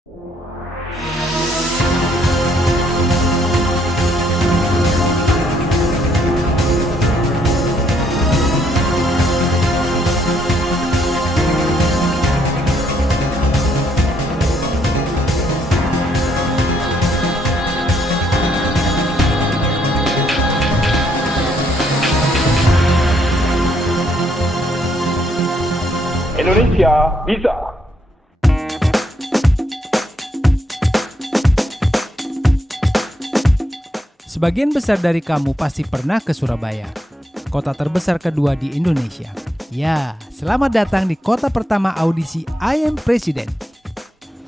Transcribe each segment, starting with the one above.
Indonesia bisa. Sebagian besar dari kamu pasti pernah ke Surabaya, kota terbesar kedua di Indonesia. Ya, selamat datang di kota pertama audisi I Am President.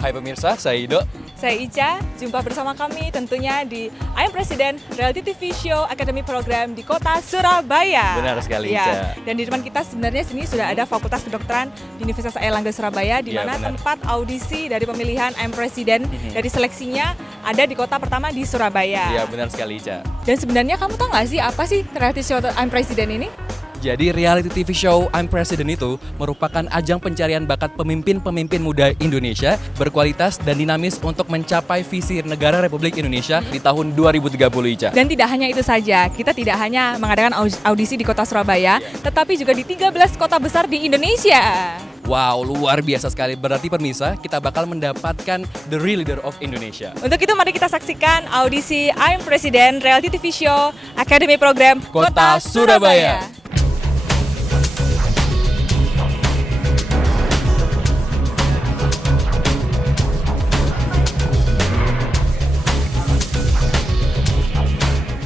Hai pemirsa, saya Ido. Saya Ica, jumpa bersama kami tentunya di I Am President Reality TV Show Academy Program di kota Surabaya. Benar sekali, ya. Ica. Dan di depan kita sebenarnya sini sudah ada Fakultas Kedokteran di Universitas Airlangga Surabaya, di Ya, mana benar. tempat audisi dari pemilihan I Am President dari seleksinya ada di kota pertama di Surabaya. Iya, benar sekali, Ica. Dan sebenarnya kamu tahu nggak sih apa sih reality show I Am President ini? Jadi reality TV show I'm President itu merupakan ajang pencarian bakat pemimpin-pemimpin muda Indonesia berkualitas dan dinamis untuk mencapai visi negara Republik Indonesia di tahun 2030, Ica. Dan tidak hanya itu saja, kita tidak hanya mengadakan audisi di kota Surabaya, tetapi juga di 13 kota besar di Indonesia. Wow, luar biasa sekali. Berarti pemirsa, kita bakal mendapatkan the real leader of Indonesia. Untuk itu mari kita saksikan audisi I Am President Reality TV Show Academy Program Kota Surabaya.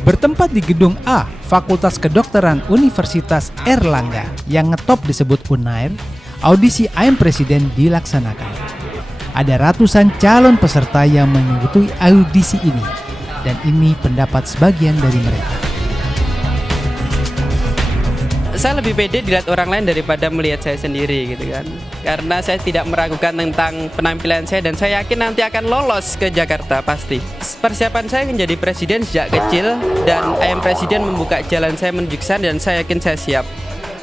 Bertempat di Gedung A, Fakultas Kedokteran Universitas Airlangga yang ngetop disebut Unair, audisi I Am President dilaksanakan. Ada ratusan calon peserta yang mengikuti audisi ini, dan ini pendapat sebagian dari mereka. Saya lebih pede dilihat orang lain daripada melihat saya sendiri gitu kan. Karena saya tidak meragukan tentang penampilan saya dan saya yakin nanti akan lolos ke Jakarta pasti. Persiapan saya menjadi presiden sejak kecil dan I Am President membuka jalan saya menuju ke sana dan saya yakin saya siap.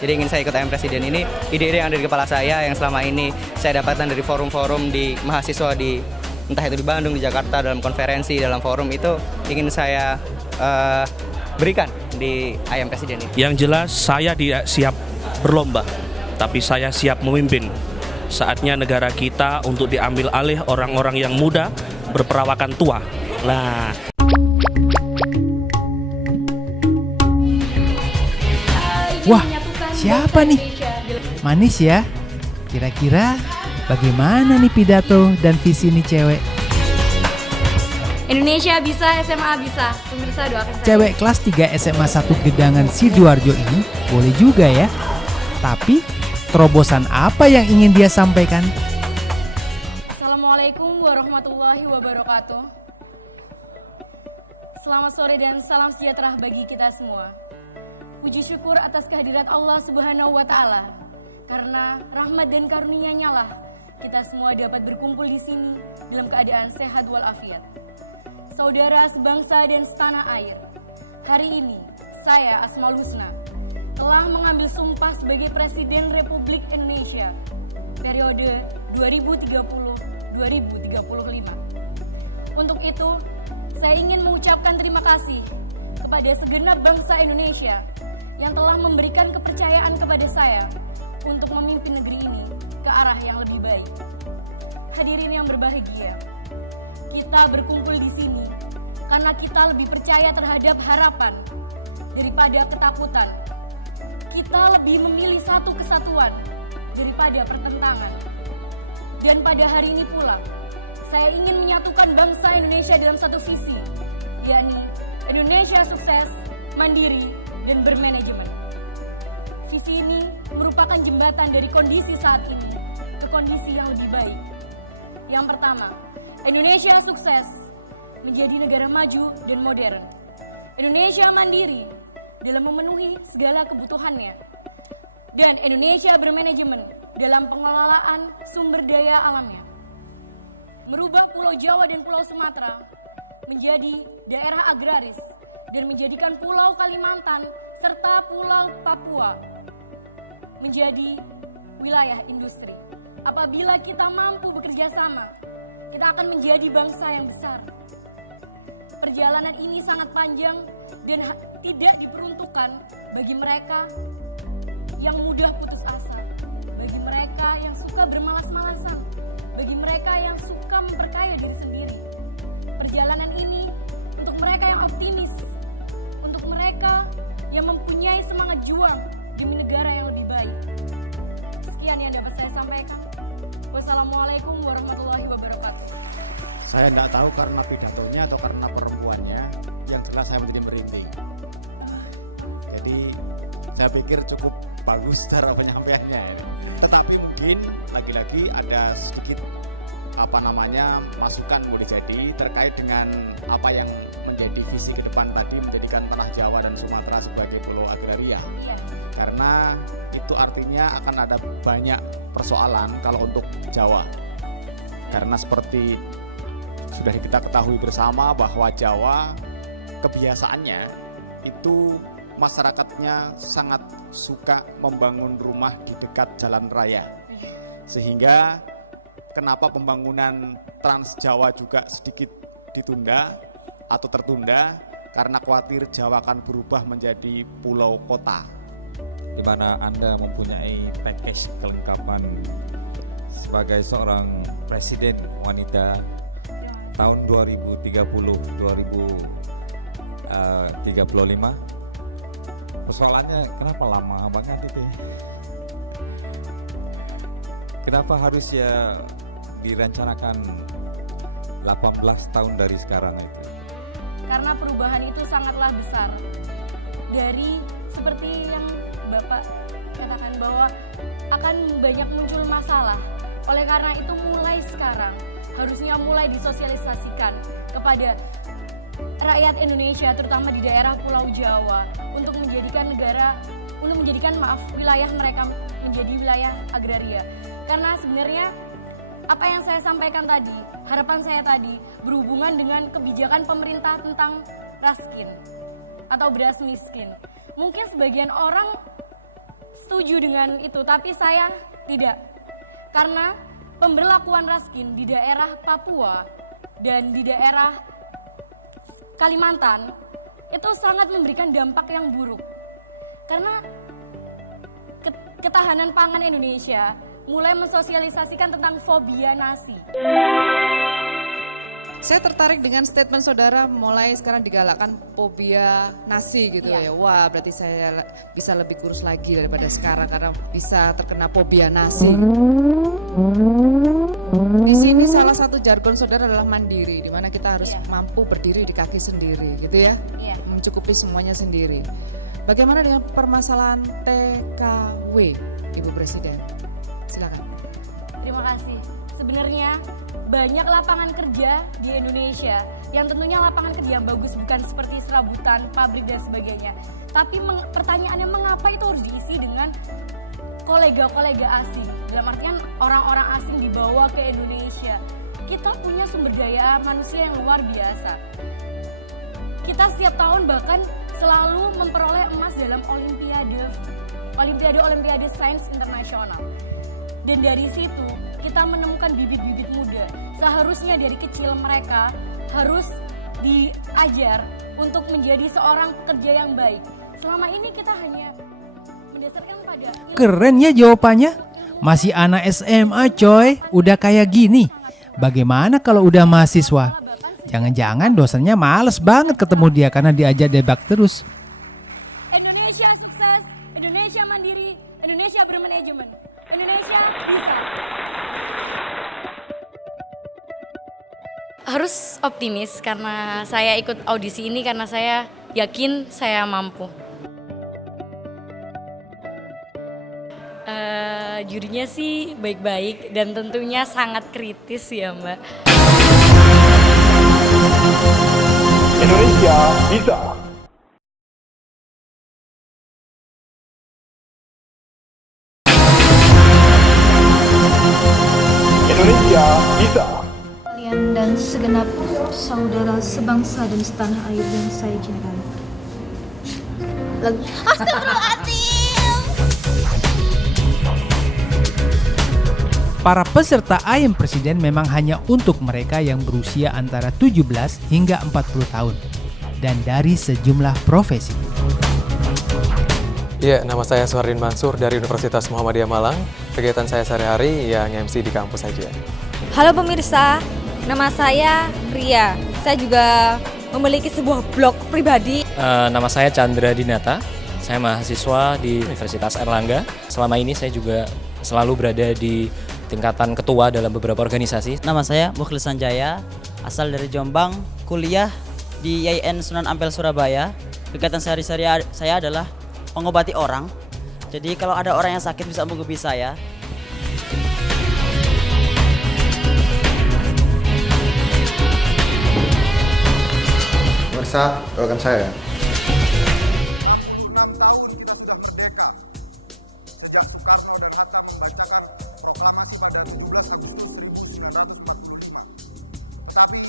Jadi ingin saya ikut I Am President ini, ide-ide yang ada di kepala saya yang selama ini saya dapatkan dari forum-forum di mahasiswa di entah itu di Bandung, di Jakarta, dalam konferensi, dalam forum itu ingin saya berikan di I Am President ini. Yang jelas saya tidak siap berlomba, tapi saya siap memimpin. Saatnya negara kita untuk diambil alih orang-orang yang muda berperawakan tua. Nah, Wah, siapa nih? Manis ya? Kira-kira bagaimana nih pidato dan visi nih cewek? Indonesia bisa, SMA bisa. Pemirsa doakan saya. Cewek kelas 3 SMA 1 Gedangan Sidoarjo ini boleh juga ya. Tapi terobosan apa yang ingin dia sampaikan? Assalamualaikum warahmatullahi wabarakatuh. Selamat sore dan salam sejahtera bagi kita semua. Puji syukur atas kehadirat Allah Subhanahu wa Ta'ala. Karena rahmat dan karunia-Nya lah kita semua dapat berkumpul di sini dalam keadaan sehat walafiat. Saudara sebangsa dan setanah air, hari ini saya Asmaul Husna telah mengambil sumpah sebagai Presiden Republik Indonesia periode 2030-2035. Untuk itu, saya ingin mengucapkan terima kasih kepada segenap bangsa Indonesia yang telah memberikan kepercayaan kepada saya untuk memimpin negeri ini ke arah yang lebih baik. Hadirin yang berbahagia, kita berkumpul di sini karena kita lebih percaya terhadap harapan daripada ketakutan. Kita lebih memilih satu kesatuan daripada pertentangan. Dan pada hari ini pula, saya ingin menyatukan bangsa Indonesia dalam satu visi, yakni Indonesia sukses, mandiri, dan bermanajemen. Visi ini merupakan jembatan dari kondisi saat ini ke kondisi yang lebih baik. Yang pertama, Indonesia sukses menjadi negara maju dan modern. Indonesia mandiri dalam memenuhi segala kebutuhannya. Dan Indonesia bermanajemen dalam pengelolaan sumber daya alamnya. Merubah Pulau Jawa dan Pulau Sumatera menjadi daerah agraris dan menjadikan Pulau Kalimantan serta Pulau Papua menjadi wilayah industri. Apabila kita mampu bekerja sama, kita akan menjadi bangsa yang besar. Perjalanan ini sangat panjang dan tidak diperuntukkan bagi mereka yang mudah putus asa, bagi mereka yang suka bermalas-malasan, bagi mereka yang suka memperkaya diri sendiri. Perjalanan ini untuk mereka yang optimis, untuk mereka yang mempunyai semangat juang demi negara yang lebih baik. Sekian yang dapat saya sampaikan. Wassalamualaikum warahmatullahi wabarakatuh. Saya tidak tahu karena pidatonya atau karena perempuannya, yang jelas saya menjadi merinding. Jadi saya pikir cukup bagus cara penyampaiannya ini. Tetapi mungkin lagi-lagi ada sedikit masukan boleh jadi terkait dengan apa yang menjadi visi ke depan tadi, menjadikan tanah Jawa dan Sumatera sebagai pulau agraria. Iya. Karena itu artinya akan ada banyak persoalan kalau untuk Jawa. Karena seperti sudah kita ketahui bersama bahwa Jawa kebiasaannya itu masyarakatnya sangat suka membangun rumah di dekat jalan raya. Sehingga kenapa pembangunan Trans Jawa juga sedikit ditunda atau tertunda, karena khawatir Jawa akan berubah menjadi pulau kota. Di mana Anda mempunyai package kelengkapan sebagai seorang presiden wanita tahun 2030-2035. Persoalannya kenapa lama banget itu? Kenapa harus ya direncanakan 18 tahun dari sekarang itu? Karena perubahan itu sangatlah besar. Dari seperti yang Bapak katakan bahwa akan banyak muncul masalah. Oleh karena itu mulai sekarang harusnya mulai disosialisasikan kepada rakyat Indonesia, terutama di daerah Pulau Jawa, untuk menjadikan wilayah mereka menjadi wilayah agraria. Karena sebenarnya apa yang saya sampaikan tadi, harapan saya tadi berhubungan dengan kebijakan pemerintah tentang raskin atau beras miskin. Mungkin sebagian orang setuju dengan itu, tapi saya tidak. Karena pemberlakuan raskin di daerah Papua dan di daerah Kalimantan itu sangat memberikan dampak yang buruk. Karena ketahanan pangan Indonesia mulai mensosialisasikan tentang fobia nasi. Saya tertarik dengan statement saudara mulai sekarang digalakkan fobia nasi gitu ya. Wah, berarti saya bisa lebih kurus lagi daripada sekarang karena bisa terkena fobia nasi. Di sini salah satu jargon saudara adalah mandiri, di mana kita harus mampu berdiri di kaki sendiri gitu ya. Mencukupi semuanya sendiri. Bagaimana dengan permasalahan TKW, Ibu Presiden? Silakan. Terima kasih. Sebenarnya banyak lapangan kerja di Indonesia yang tentunya lapangan kerja yang bagus, bukan seperti serabutan, pabrik dan sebagainya. Tapi pertanyaannya mengapa itu harus diisi dengan kolega-kolega asing? Dalam artian orang-orang asing dibawa ke Indonesia. Kita punya sumber daya manusia yang luar biasa. Kita setiap tahun bahkan selalu memperoleh emas dalam Olimpiade Sains Internasional. Dan dari situ kita menemukan bibit-bibit muda. Seharusnya dari kecil mereka harus diajar untuk menjadi seorang pekerja yang baik. Selama ini kita hanya mendasarkan pada ilmu. Keren ya jawabannya. Masih anak SMA coy, udah kayak gini. Bagaimana kalau udah mahasiswa? Jangan-jangan dosennya males banget ketemu dia karena diajak debat terus. Indonesia sukses, Indonesia mandiri, Indonesia bermanajemen. Indonesia bisa. Harus optimis karena saya ikut audisi ini karena saya yakin saya mampu. Jurinya sih baik-baik dan tentunya sangat kritis ya Mbak. Indonesia bisa. Indonesia bisa. Kalian dan segenap saudara sebangsa dan setanah air yang saya cintai. Astagfirullahaladzim. Para peserta I Am Presiden memang hanya untuk mereka yang berusia antara 17 hingga 40 tahun dan dari sejumlah profesi. Iya, nama saya Suhardin Mansur dari Universitas Muhammadiyah Malang. Kegiatan saya sehari-hari yang MC di kampus saja. Halo pemirsa, nama saya Ria. Saya juga memiliki sebuah blog pribadi. Nama saya Chandra Dinata. Saya mahasiswa di Universitas Airlangga. Selama ini saya juga selalu berada di tingkatan ketua dalam beberapa organisasi. Nama saya Mukhlis Sanjaya, asal dari Jombang, kuliah di IAIN Sunan Ampel Surabaya. Kegiatan sehari-hari saya adalah mengobati orang. Jadi kalau ada orang yang sakit bisa menghubungi saya. Pemirsa, doakan saya. 66 tahun kita sudah merdeka. Sejak Soekarno dan Hatta membacakan proklamasi pada 17 Agustus 1945. Tetapi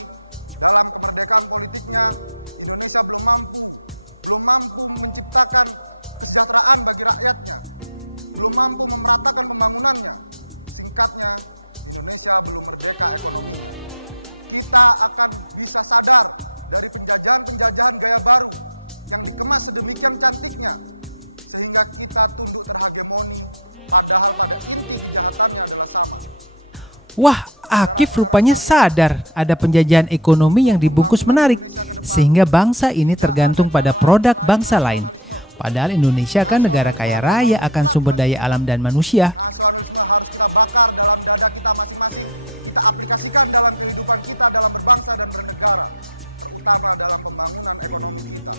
dalam kemerdekaan politiknya, Indonesia belum mampu menciptakan kesejahteraan bagi rakyatnya, belum mampu memeratakan pembangunannya. Singkatnya, Indonesia belum merdeka ekonominya. Kita akan bisa sadar dari penjajahan-penjajahan gaya baru yang dikemas sedemikian cantiknya, sehingga kita tunduk terhegemoni, padahal pada inti kejahatannya adalah sama. Wah, Akif rupanya sadar ada penjajahan ekonomi yang dibungkus menarik, sehingga bangsa ini tergantung pada produk bangsa lain. Padahal Indonesia kan negara kaya raya akan sumber daya alam dan manusia. Nasionalisme harus kita bakar dalam dada kita masing-masing, kita aplikasikan dalam kehidupan kita dalam berbangsa dan bernegara, terutama dalam pembangunan ekonomi kita.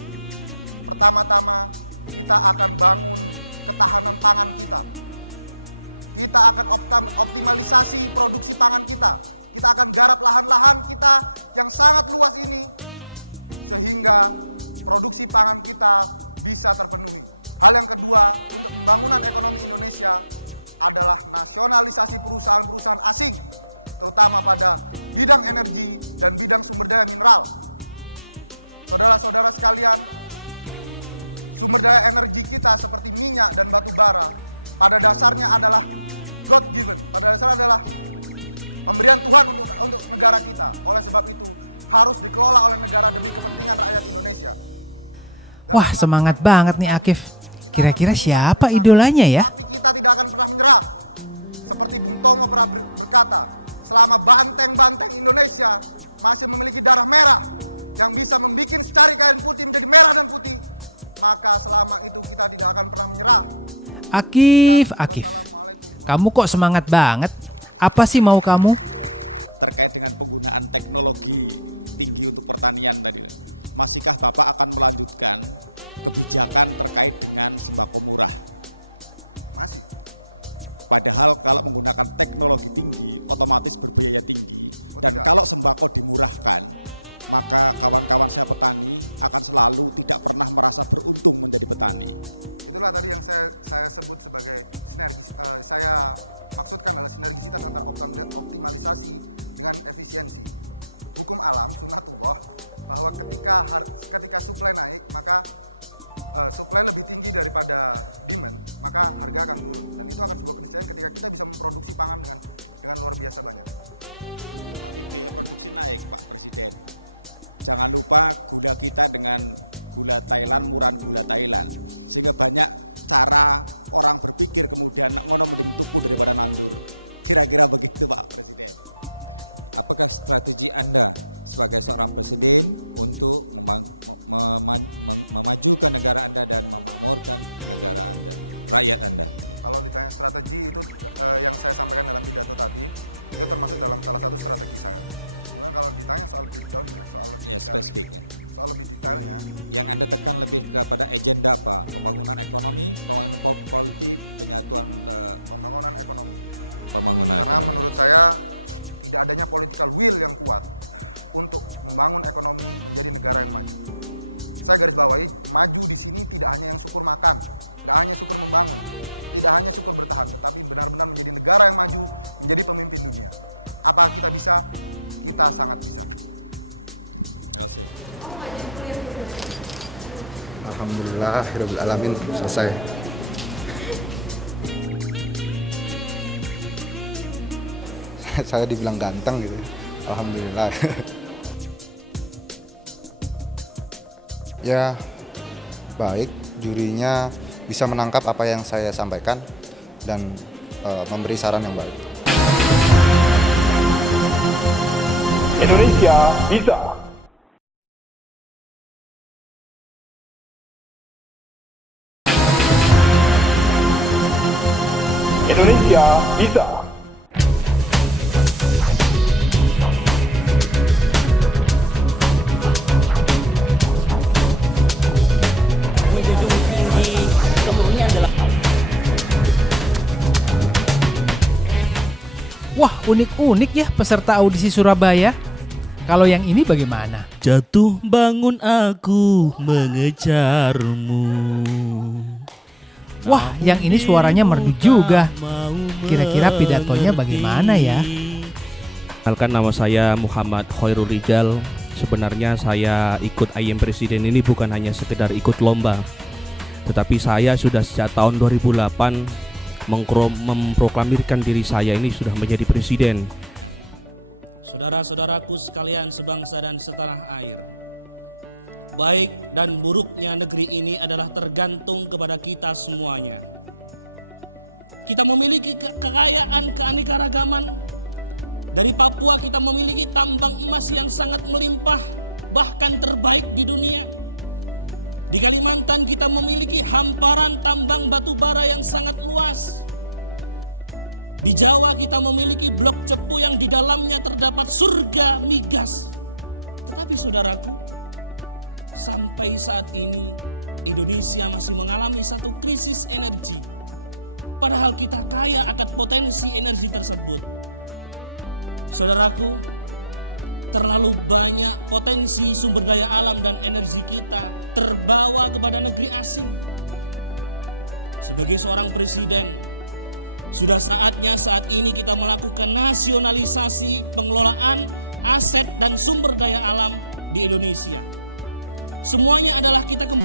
Pertama-tama, kita akan bangun ketahanan pangan kita. Kita akan optimalisasi produksi pangan kita. Kita akan garap lahan-lahan kita yang sangat luas ini, sehingga produksi pangan kita bisa terpenuhi. Hal yang kedua, untuk pembangunan ekonomi Indonesia adalah nasionalisasi perusahaan-perusahaan asing, terutama pada bidang energi dan bidang sumber daya mineral. Saudara-saudara sekalian, sumber daya energi kita seperti minyak dan batu bara pada dasarnya adalah God given, pada dasarnya adalah pemberian Tuhan untuk negara kita. Oleh sebab itu harus dikelola oleh negara demi kepentingan rakyat Indonesia. Wah, semangat banget nih Akif. Kira-kira siapa idolanya ya? Tapi kita tidak akan pernah menyerah. Seperti Bung Tomo pernah berkata, selama banteng-banteng Indonesia masih memiliki darah merah yang bisa membuat secari kain putih menjadi merah dan putih, maka selama itu kita tidak akan pernah menyerah. Akif, kamu kok semangat banget? Apa sih mau kamu? Terkait dengan penggunaan teknologi tinggi untuk pertanian tadi, masihkah Bapak akan melanjutkan kebijakan terkait dengan sembako murah? Masih. Padahal kalau menggunakan teknologi tinggi, otomatis berbiaya tinggi, dan kalau sembako dimurahkan, maka kawan-kawan saya petani akan selalu tidak pernah merasa beruntung menjadi petani. Itulah tadi yang saya sebut sebagai sinergi. Saya maksudkan adalah sinergisitas antara optimalisasi dengan efisiensi. Hukum alam, sunnatullah, bahwa ketika supply naik, maka supply lebih tinggi daripada demand, maka harga akan turun. Dan itu akan sebuah keniscayaan ketika kita bisa memproduksi pangan dengan luar biasa banyak. Tapi biaya produksi naik, Pak Presiden. Jangan lupa gula kita dengan gula Thailand, murahan gula Thailand. Sehingga banyak cara orang berpikir kemudian ngono mending tuku daripada nandur. Kira-kira begitu Pak Presiden. Apakah strategi Anda sebagai seorang presiden untuk memajukan negara Anda dan memakmurkan negara Anda, rakyat Anda? Kalau ditanya strategi itu yang saya sampaikan dalam pidato tadi, itu termasuk dalam salah satu strategi saya. Kemudian kalau ditanya soal breakdown-nya, soal lebih spesifiknya, soal lebih detailnya, yang Anda tekan lebih kepada agenda apa? Pembangunan ekonomi, pembangunan politik, penyatuan pembangunan ekonomi. Pembangunan Karena ekonomi. menurut saya tidak adanya political will yang kuat untuk membangun ekonomi menjadi negara yang maju. Saya garis bawahi, maju di sini tidak hanya yang syukur makan, nggak hanya syukur membangun, tidak hanya syukur bertahan, tetapi benar-benar menjadi negara yang maju, menjadi pemimpin dunia. Apa kita bisa? Kita sangat bisa. Terima kasih. Alhamdulillahirabbil alamin, selesai. saya dibilang ganteng gitu. Alhamdulillah. Ya baik, jurinya bisa menangkap apa yang saya sampaikan dan memberi saran yang baik. Indonesia bisa. Indonesia bisa. Menjunjung tinggi kemurnian dalam. Wah, unik-unik ya peserta audisi Surabaya. Kalau yang ini bagaimana? Jatuh bangun aku mengejarmu. Wah, yang ini suaranya merdu juga. Kira-kira pidatonya bagaimana ya? Kenalkan, nama saya Muhammad Khairul Rijal. Sebenarnya saya ikut I Am Presiden ini bukan hanya sekedar ikut lomba, tetapi saya sudah sejak tahun 2008 memproklamirkan diri saya ini sudah menjadi presiden. Saudara-saudaraku sekalian sebangsa dan setanah air, baik dan buruknya negeri ini adalah tergantung kepada kita semuanya. Kita memiliki kekayaan keanekaragaman. Dari Papua kita memiliki tambang emas yang sangat melimpah, bahkan terbaik di dunia. Di Kalimantan kita memiliki hamparan tambang batu bara yang sangat luas. Di Jawa kita memiliki blok cepu yang di dalamnya terdapat surga migas. Tetapi saudaraku, sampai saat ini Indonesia masih mengalami satu krisis energi. Padahal kita kaya akan potensi energi tersebut. Saudaraku, terlalu banyak potensi sumber daya alam dan energi kita terbawa kepada negeri asing. Sebagai seorang presiden, sudah saatnya saat ini kita melakukan nasionalisasi pengelolaan aset dan sumber daya alam di Indonesia. Semuanya adalah kita kembali